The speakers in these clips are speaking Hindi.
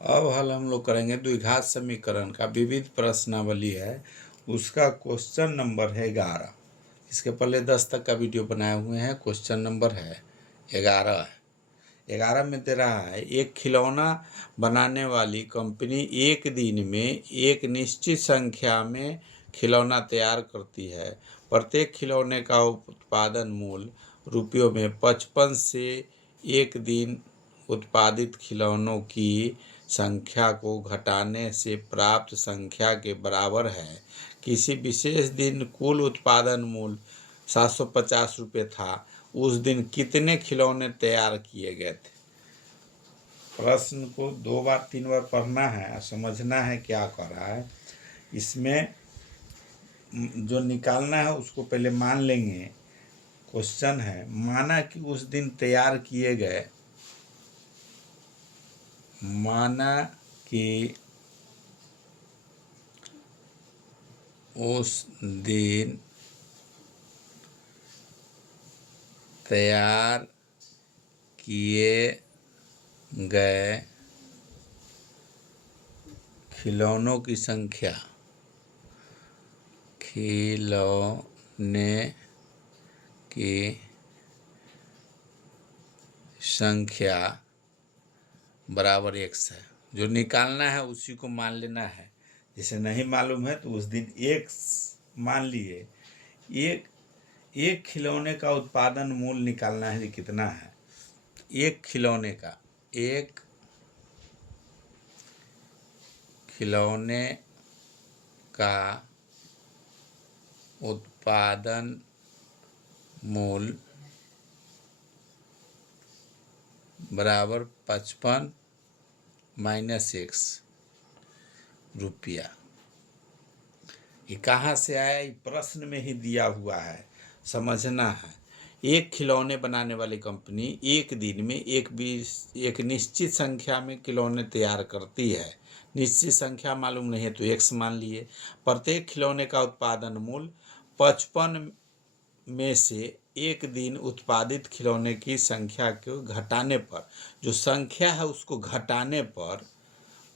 अब हल हम लोग करेंगे द्विघात समीकरण का विविध प्रश्नावली है, उसका क्वेश्चन नंबर है 11। इसके पहले 10 तक का वीडियो बनाए हुए हैं। क्वेश्चन नंबर है 11 है। 11 में दे रहा है, एक खिलौना बनाने वाली कंपनी एक दिन में एक निश्चित संख्या में खिलौना तैयार करती है। प्रत्येक खिलौने का उत्पादन मूल्य रुपयों में 55 से एक दिन उत्पादित खिलौनों की संख्या को घटाने से प्राप्त संख्या के बराबर है। किसी विशेष दिन कुल उत्पादन मूल्य 750 रुपये था। उस दिन कितने खिलौने तैयार किए गए थे? प्रश्न को 2 बार 3 बार पढ़ना है और समझना है क्या कर रहा है। इसमें जो निकालना है उसको पहले मान लेंगे। क्वेश्चन है, माना कि उस दिन तैयार किए गए, माना कि उस दिन तैयार किए गए खिलौनों की संख्या, खिलौने की संख्या बराबर x है। जो निकालना है उसी को मान लेना है। जिसे नहीं मालूम है तो उस दिन x मान लिए। एक खिलौने का उत्पादन मूल्य निकालना है कि कितना है। एक खिलौने का उत्पादन मूल्य बराबर 55 माइनस x रुपया। ये कहाँ से आया? ये प्रश्न में ही दिया हुआ है, समझना है। एक खिलौने बनाने वाली कंपनी एक दिन में एक निश्चित संख्या में खिलौने तैयार करती है। निश्चित संख्या मालूम नहीं है तो x मान लिए। प्रत्येक खिलौने का उत्पादन मूल्य 55 में से एक दिन उत्पादित खिलौने की संख्या को घटाने पर, जो संख्या है उसको घटाने पर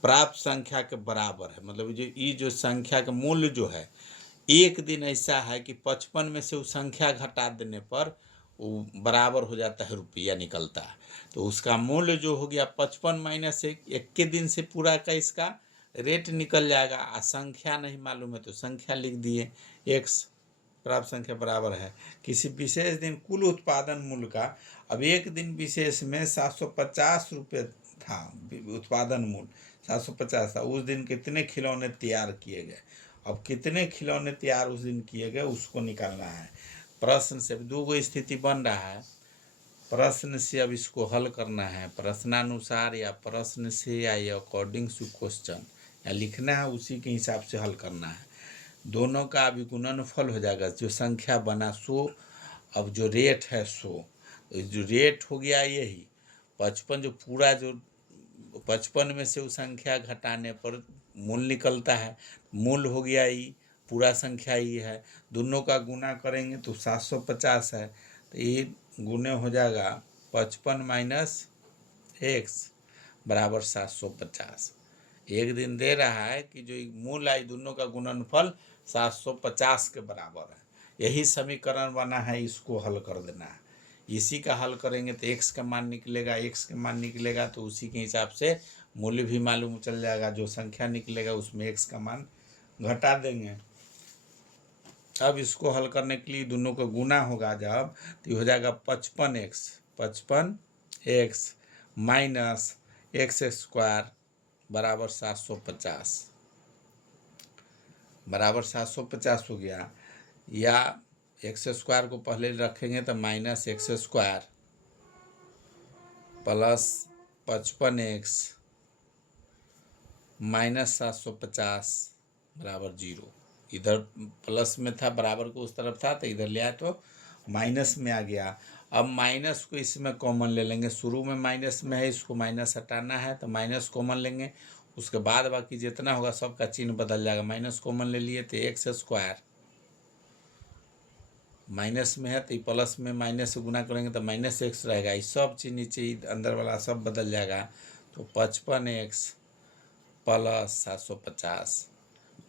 प्राप्त संख्या के बराबर है। मतलब जो संख्या का मूल्य जो है, एक दिन ऐसा है कि 55 में से उस संख्या घटा देने पर वो बराबर हो जाता है, रुपया निकलता है। तो उसका मूल्य जो हो गया 55 माइनस एक के दिन से पूरा का इसका रेट निकल जाएगा। आ संख्या नहीं मालूम है तो संख्या लिख दिए, x प्राप्त संख्या बराबर है किसी विशेष दिन कुल उत्पादन मूल्य का। अब एक दिन विशेष में 750 रुपये था उत्पादन मूल्य, 750 था। उस दिन कितने खिलौने तैयार किए गए? अब कितने खिलौने तैयार उस दिन किए गए उसको निकालना है। प्रश्न से 2 स्थिति बन रहा है। प्रश्न से अब इसको हल करना है, प्रश्नानुसार या प्रश्न से या अकॉर्डिंग टू क्वेश्चन, या लिखना है उसी के हिसाब से हल करना है। दोनों का अभी गुणनफल हो जाएगा। जो संख्या बना 100, अब जो रेट है 100, जो रेट हो गया यही 55, जो पूरा जो 55 में से उस संख्या घटाने पर मूल निकलता है। मूल हो गया ये, पूरा संख्या ये है। दोनों का गुना करेंगे तो 750 है। तो ये गुने हो जाएगा 55 माइनस x बराबर 750। एक दिन दे रहा है कि जो मूल आई दोनों का गुणनफल 750 के बराबर है। यही समीकरण बना है, इसको हल कर देना है। इसी का हल करेंगे तो x का मान निकलेगा, x का मान निकलेगा तो उसी के हिसाब से मूल्य भी मालूम चल जाएगा। जो संख्या निकलेगा उसमें x का मान घटा देंगे। अब इसको हल करने के लिए दोनों का गुना होगा जब, तो हो जाएगा 55x माइनस x स्क्वायर बराबर 750 बराबर 750 हो गया। या x स्क्वायर को पहले रखेंगे तो minus x square plus 55x minus 750 बराबर 0। इधर प्लस में था, बराबर को उस तरफ था तो इधर ले आया तो माइनस में आ गया। अब माइनस को इसमें कॉमन ले लेंगे। शुरू में माइनस में है, इसको माइनस हटाना है तो माइनस कॉमन लेंगे। उसके बाद बाकी जितना होगा सबका चिन्ह बदल जाएगा। माइनस कॉमन ले लिए तो एक्स स्क्वायर, माइनस में है तो प्लस में माइनस से गुना करेंगे तो माइनस एक्स रहेगा। ये सब चीज़ नीचे अंदर वाला सब बदल जाएगा। तो 55x प्लस 750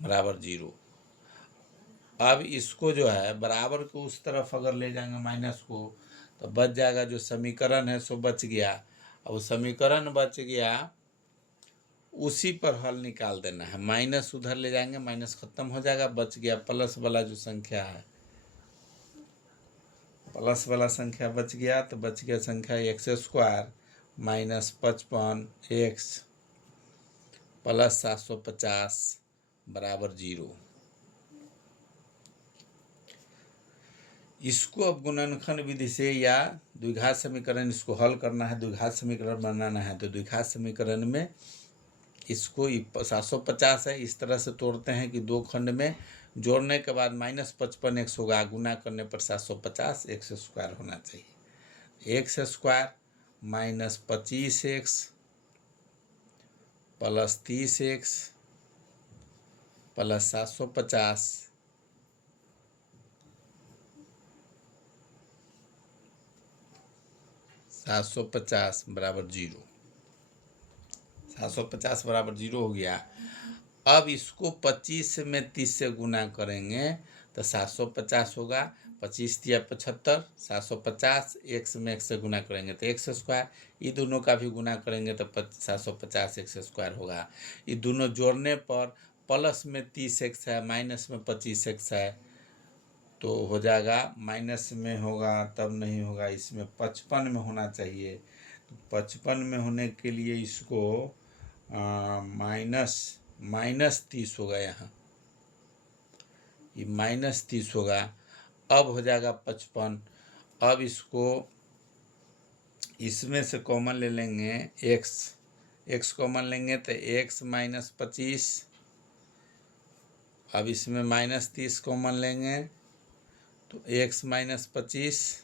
बराबर 0। अब इसको जो है बराबर को उस तरफ अगर ले जाएंगे माइनस को, तो बच जाएगा जो समीकरण है सो बच गया। अब वो समीकरण बच गया, उसी पर हल निकाल देना है। माइनस उधर ले जाएंगे, माइनस खत्म हो जाएगा, बच गया प्लस वाला जो संख्या है, प्लस वाला संख्या बच गया। तो बच गया संख्या x² माइनस 55x प्लस 750 बराबर 0। इसको अब गुणनखंड विधि से या द्विघात समीकरण, इसको हल करना है, द्विघात समीकरण बनाना है। तो द्विघात समीकरण में इसको 750 है, इस तरह से तोड़ते हैं कि दो खंड में जोड़ने के बाद माइनस 55x होगा, गुना करने पर 750 x² होना चाहिए। x² minus 25x plus 30x plus 750 750 बराबर 0। 750 बराबर 0 हो गया। अब इसको 25 में 30 से गुना करेंगे तो 750 होगा। 25 दिया 75, 750 x में x से गुना करेंगे तो x²। ये दोनों का भी गुना करेंगे तो 750 x² होगा। ये दोनों जोड़ने पर प्लस में 30x है, माइनस में 25x है, तो हो जाएगा माइनस में होगा तब नहीं होगा, इसमें 55 में होना चाहिए। तो 55 में होने के लिए इसको माइनस 30 होगा, यहाँ ये माइनस 30 होगा। अब हो जाएगा 55। अब इसको इसमें से कॉमन ले लेंगे, x कॉमन लेंगे तो x माइनस 25। अब इसमें माइनस 30 कॉमन लेंगे तो x माइनस 25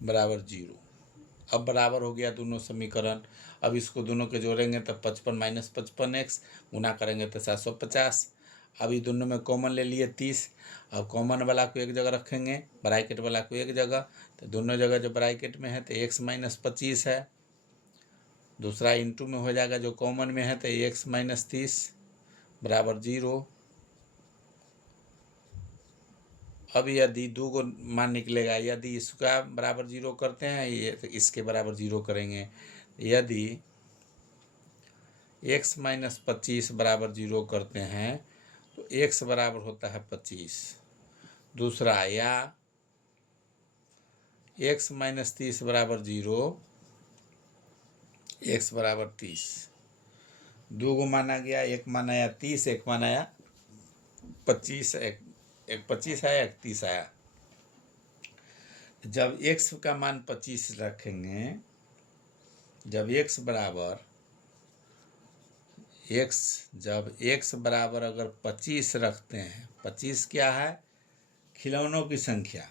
बराबर 0। अब बराबर हो गया दोनों समीकरण। अब इसको दोनों के जोड़ेंगे तो 55 माइनस 55x गुना करेंगे तो 750। अब ये दोनों में कॉमन ले लिए 30। अब कॉमन वाला को एक जगह रखेंगे, ब्रैकेट वाला को एक जगह, तो दोनों जगह जो ब्रैकेट में है तो x माइनस 25 है, दूसरा इंटू में हो जाएगा जो कॉमन में है तो x माइनस 30 बराबर 0। अब यदि दो को मान निकलेगा, यदि इसका बराबर 0 करते हैं ये तो इसके बराबर 0 करेंगे। यदि x माइनस 25 बराबर 0 करते हैं तो x बराबर होता है 25। दूसरा, या x माइनस 30 बराबर 0, x बराबर 30। दो को माना गया, एक माना या 30, एक माना या 25, एक 25 आया, एक 30 आया। जब x का मान 25 रखेंगे, जब x बराबर अगर 25 रखते हैं, 25 क्या है, खिलौनों की संख्या,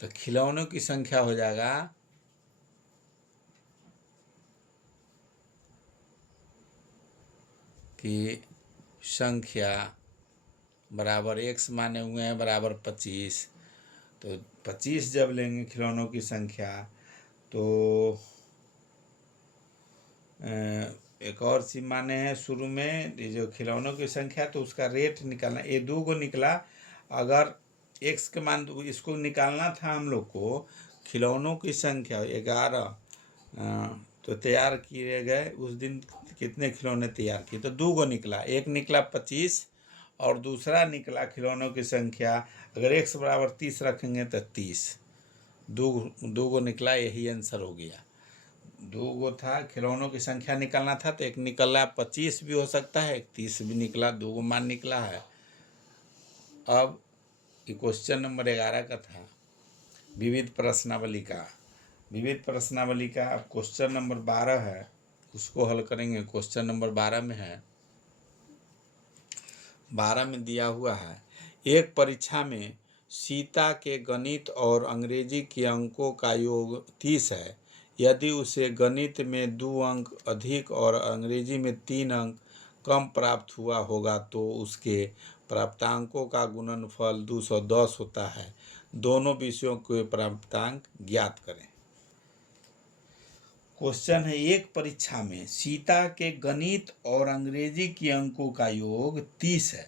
तो खिलौनों की संख्या हो जाएगा कि संख्या बराबर x माने हुए हैं बराबर 25। तो 25 जब लेंगे खिलौनों की संख्या, तो एक और सी माने हैं शुरू में, ये जो खिलौनों की संख्या तो उसका रेट निकालना, ये दो को निकला। अगर x के मान इसको निकालना था हम लोग को, खिलौनों की संख्या 11 तो तैयार किए गए उस दिन कितने खिलौने तैयार किए, तो दो को निकला, एक निकला 25 और दूसरा निकला खिलौनों की संख्या, अगर x बराबर 30 रखेंगे तो 30। दो को निकला, यही आंसर हो गया। दो गो था, खिलौनों की संख्या निकालना था तो एक निकला 25 भी हो सकता है, एक 30 भी निकला, दो गो मान निकला है। अब ये क्वेश्चन नंबर 11 का था, विविध प्रश्नावली का। विविध प्रश्नावली का अब क्वेश्चन नंबर 12 है, उसको हल करेंगे। क्वेश्चन नंबर 12 में है, 12 में दिया हुआ है, एक परीक्षा में सीता के गणित और अंग्रेजी के अंकों का योग 30 है। यदि उसे गणित में 2 अंक अधिक और अंग्रेजी में 3 अंक कम प्राप्त हुआ होगा तो उसके प्राप्तांकों का गुणनफल 210 होता है। दोनों विषयों के प्राप्तांक ज्ञात करें। क्वेश्चन है, एक परीक्षा में सीता के गणित और अंग्रेजी के अंकों का योग 30 है।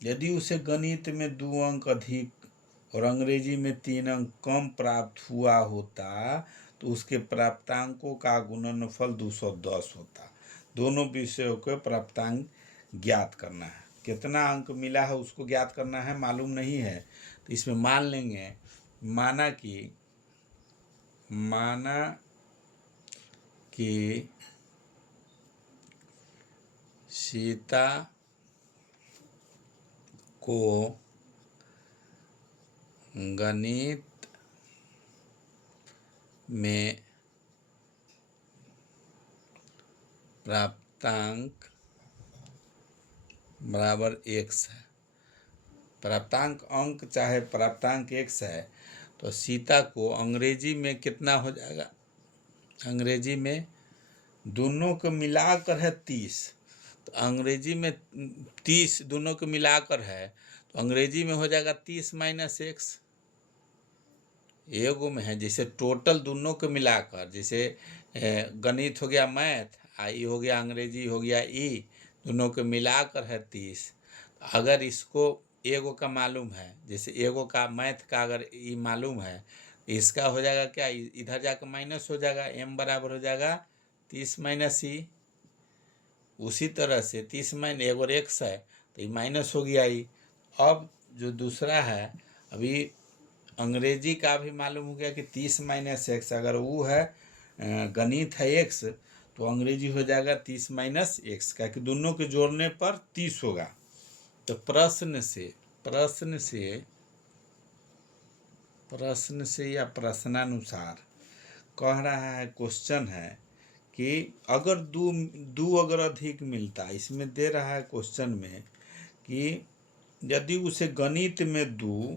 यदि उसे गणित में 2 अंक अधिक और अंग्रेजी में 3 अंक कम प्राप्त हुआ होता तो उसके प्राप्तांकों का गुणनफल 210 होता। दोनों विषयों के प्राप्तांक ज्ञात करना है। कितना अंक मिला है उसको ज्ञात करना है, मालूम नहीं है तो इसमें मान लेंगे, माना कि सीता को गणित में प्राप्तांक बराबर x है। प्राप्तांक अंक चाहे प्राप्तांक x है तो सीता को अंग्रेजी में कितना हो जाएगा, अंग्रेजी में दोनों को मिलाकर है 30, तो अंग्रेजी में 30 दोनों को मिलाकर है तो अंग्रेजी में हो जाएगा 30 माइनस एक्स। एगो में है जैसे टोटल दोनों को मिलाकर, जैसे गणित हो गया मैथ, आई हो गया अंग्रेजी हो गया ई, दोनों को मिलाकर है 30। अगर इसको एगो का मालूम है, जैसे एगो का मैथ का अगर ई मालूम है, इसका हो जाएगा क्या, इधर जाकर माइनस हो जाएगा, m बराबर हो जाएगा 30 माइनस ई। उसी तरह से 30 माइनस एगो एक्स है तो ये माइनस हो गया ई। अब जो दूसरा है, अभी अंग्रेजी का भी मालूम हो गया कि 30 माइनस एक्स, अगर वो है गणित है एक्स तो अंग्रेजी हो जाएगा 30 माइनस एक्स, क्या कि दोनों के जोड़ने पर 30 होगा। तो प्रश्न से या प्रश्नानुसार कह रहा है, क्वेश्चन है कि अगर दो अगर अधिक मिलता, इसमें दे रहा है क्वेश्चन में कि यदि उसे गणित में 2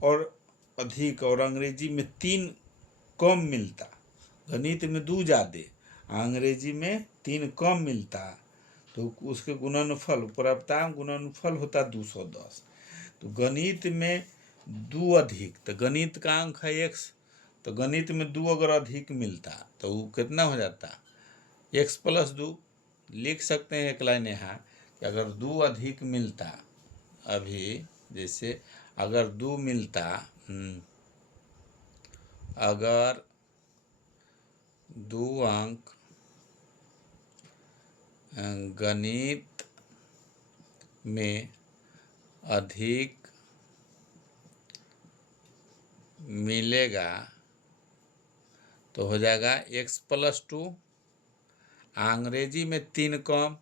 और अधिक और अंग्रेजी में 3 कम मिलता, गणित में 2 ज़्यादा अंग्रेजी में 3 कम मिलता तो उसके गुणनफल प्राप्तांक गुणनफल होता 210। तो गणित में 2 अधिक, तो गणित का अंक है x, तो गणित में 2 अगर अधिक मिलता तो वो कितना हो जाता, x प्लस 2। लिख सकते हैं एक लाइन यहाँ कि अगर 2 अधिक मिलता, अभी जैसे अगर 2 मिलता, अगर 2 अंक गणित में अधिक मिलेगा तो हो जाएगा x प्लस 2, अंग्रेजी में 3 कम,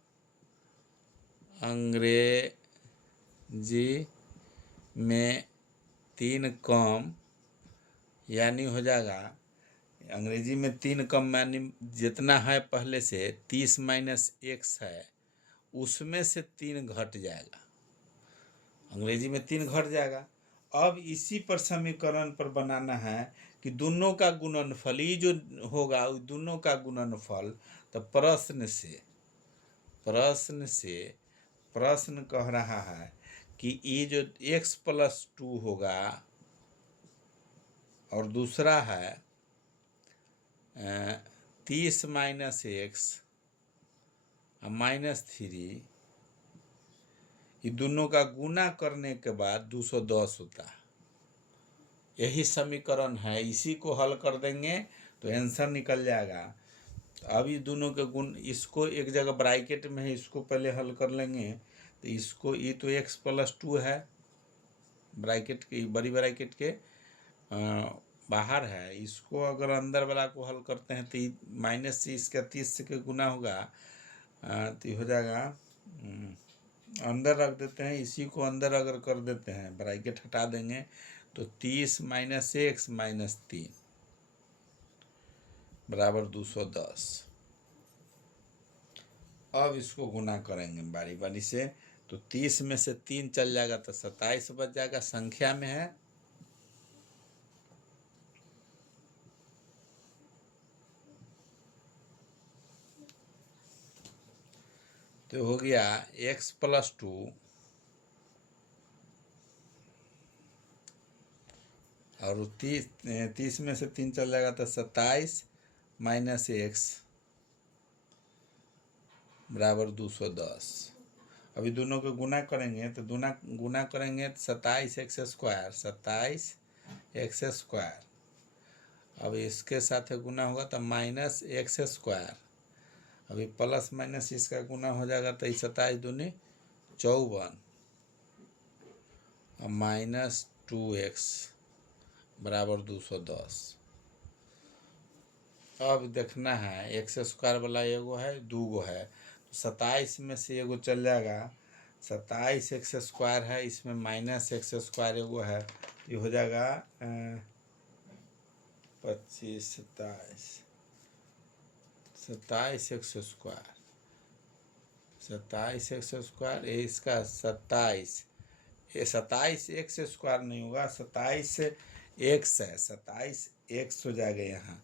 अंग्रेजी में 3 कम यानी हो जाएगा, अंग्रेजी में 3 कम यानी जितना है पहले से 30 माइनस एक्स है उसमें से 3 घट जाएगा, अंग्रेजी में 3 घट जाएगा। अब इसी पर समीकरण पर बनाना है कि दोनों का गुणनफल, ये जो होगा दोनों का गुणनफल, तो प्रश्न कह रहा है कि ये जो x प्लस 2 होगा और दूसरा है 30 माइनस एक्स माइनस 3, ये दोनों का गुना करने के बाद 210 होता है। यही समीकरण है, इसी को हल कर देंगे तो आंसर निकल जाएगा। अभी दोनों के गुण, इसको एक जगह ब्रैकेट में है, इसको पहले हल कर लेंगे तो इसको, ये तो x प्लस 2 है ब्रैकेट के, बड़ी ब्रैकेट के बाहर है, इसको अगर अंदर वाला को हल करते हैं तो माइनस से इसका 30 के गुना होगा तो हो जाएगा, अंदर रख देते हैं, इसी को अंदर अगर कर देते हैं, ब्रैकेट हटा देंगे तो 30 माइनस एक्स माइनस 3 बराबर 210। अब इसको गुना करेंगे बारी बारी से, तो 30 में से 3 चल जाएगा तो 27 बच जाएगा, संख्या में है। तो हो गया x प्लस 2 और 30 में से 3 चल जाएगा तो 27 माइनस एक्स बराबर 210। अभी दोनों को गुना करेंगे तो गुना करेंगे तो 27x², 27x²। अब इसके साथ गुना होगा तो -x²। अभी प्लस माइनस इसका गुना हो जाएगा तो 27 दूनी 54 और -2x बराबर 210। अब देखना है x² वाला एगो है, दूगो है, तो 27 में से एगो चल जाएगा। 27x² है, इसमें -x² एगो है, ये हो जाएगा 25, 27x²। 27x², ये इसका 27, ये 27x² नहीं होगा, 27x है, 27x हो जाएगा। यहाँ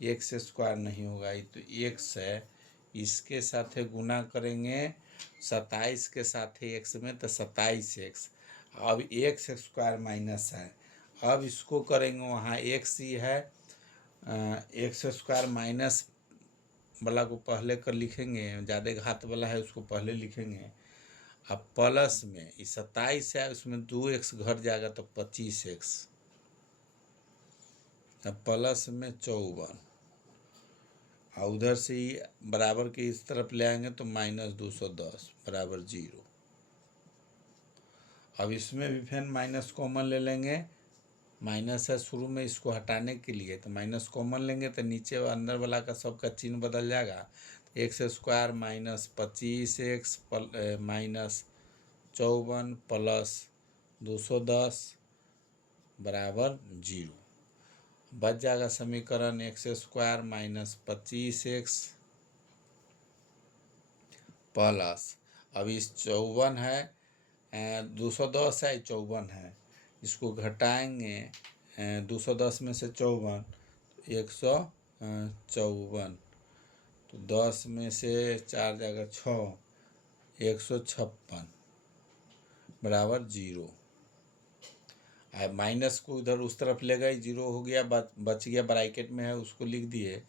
x² नहीं होगा, ये तो x है। इसके साथ गुना करेंगे 27 के साथ x में तो 27x। अब x² माइनस है, अब इसको करेंगे वहाँ x ही है, x² माइनस वाला को पहले कर लिखेंगे, ज़्यादा घात वाला है उसको पहले लिखेंगे। अब प्लस में ये 27 है, उसमें 2x घट जाएगा तो 25x। अब प्लस में 54 और उधर से ही बराबर के इस तरफ ले आएंगे तो -210 बराबर 0। अब इसमें भी फिर माइनस कॉमन ले लेंगे, माइनस है शुरू में, इसको हटाने के लिए तो माइनस कॉमन लेंगे तो नीचे अंदर वाला का सबका चिन्ह बदल जाएगा। x² minus 25x minus 54 plus 210 बराबर 0। बच जाएगा समीकरण x² माइनस 25x प्लस, अब इस 54 है, 210 है, 54 है, इसको घटाएंगे 210 में से 54 तो 154, तो 10 में से 4 जाएगा 6, 156 बराबर 0। माइनस को इधर उस तरफ ले गए, 0 हो गया, बच गया, ब्रैकेट में है उसको लिख दिए।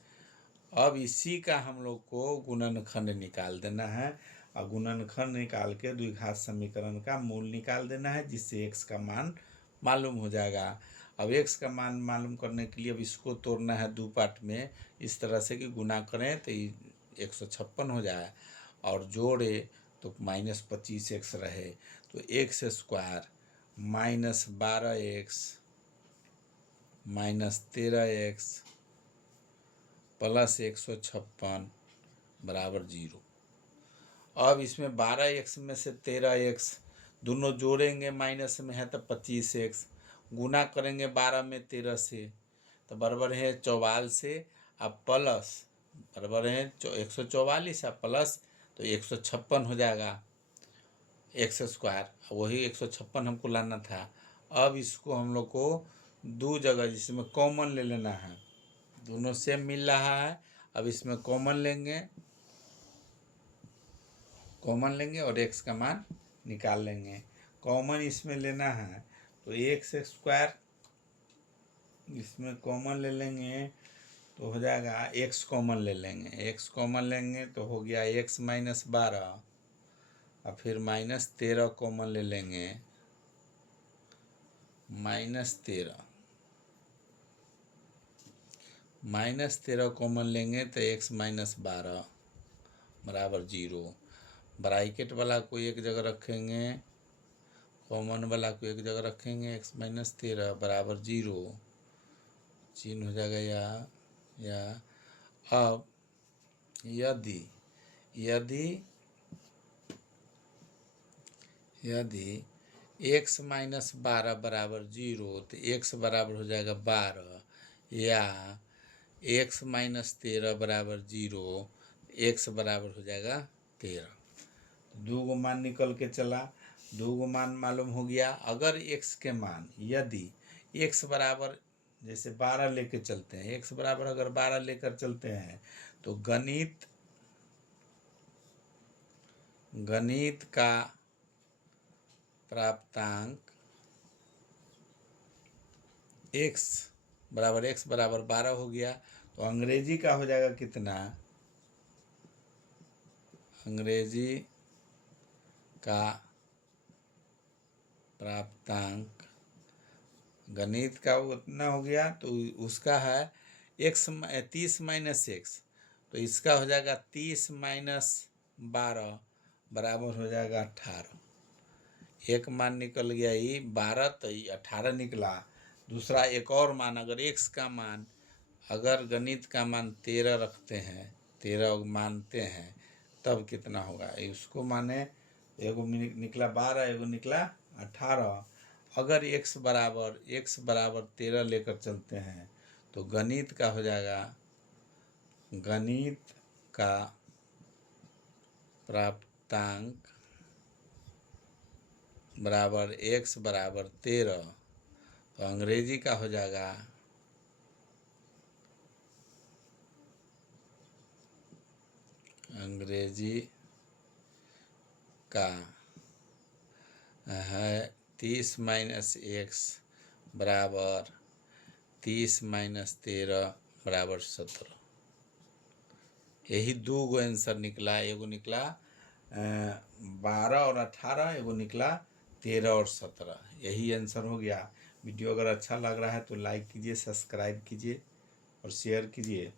अब इसी का हम लोग को गुणनखंड निकाल देना है, और गुणनखंड निकाल के द्विघात समीकरण का मूल निकाल देना है, जिससे x का मान मालूम हो जाएगा। अब x का मान मालूम करने के लिए अब इसको तोड़ना है दो पार्ट में, इस तरह से कि गुना करें तो 156 हो जाए और जोड़े तो -25x रहे, तो x² minus 12x minus 13x plus 156 बराबर 0। अब इसमें 12x में से 13x दोनों जोड़ेंगे, माइनस में है तो 25x, गुना करेंगे 12 में 13 से तो बराबर है 44 से, अब प्लस बराबर है 144 अब प्लस तो 156 हो जाएगा x², वही 156 हमको लाना था। अब इसको हम लोग को दो जगह जिसमें कॉमन ले लेना है, दोनों सेम मिल रहा है। अब इसमें कॉमन लेंगे और x का मान निकाल लेंगे। कॉमन इसमें लेना है तो x² इसमें कॉमन ले लेंगे तो हो जाएगा, x कॉमन ले लेंगे, x कॉमन लेंगे तो हो गया x माइनस 12 और फिर -13 कॉमन ले लेंगे, -13 कॉमन लेंगे तो x माइनस 12 बराबर 0। ब्रैकेट वाला को एक जगह रखेंगे, कॉमन वाला को एक जगह रखेंगे, x माइनस 13 बराबर 0, चिन्ह हो जाएगा या। अब यदि x माइनस 12 बराबर 0 तो x बराबर हो जाएगा 12, या x माइनस 13 बराबर 0, x बराबर हो जाएगा 13। दो गो मान निकल के चला, दो गो मान मालूम हो गया। अगर x के मान यदि x बराबर जैसे 12 लेके चलते हैं, x बराबर अगर 12 लेकर चलते हैं तो गणित का प्राप्तांक x बराबर 12 हो गया, तो अंग्रेजी का हो जाएगा कितना, अंग्रेजी का प्राप्तांक, गणित का उतना हो गया तो उसका है 30 - x, तो इसका हो जाएगा 30 - 12 बराबर हो जाएगा 18। एक मान निकल गया ये 12, तो ये 18 निकला। दूसरा एक और मान, अगर x का मान, अगर गणित का मान 13 रखते हैं, 13 मानते हैं, तब कितना होगा उसको माने। एगो निकला 12, एगो निकला 18। अगर x बराबर 13 लेकर चलते हैं तो गणित का हो जाएगा, गणित का प्राप्तांक बराबर x बराबर 13, तो अंग्रेजी का हो जाएगा, अंग्रेजी का है 30 - x बराबर 30 - 13 बराबर 17। यही दो गो आंसर निकला, एगो निकला 12 और 18, एगो निकला 13 और 17। यही आंसर हो गया। वीडियो अगर अच्छा लग रहा है तो लाइक कीजिए, सब्सक्राइब कीजिए और शेयर कीजिए।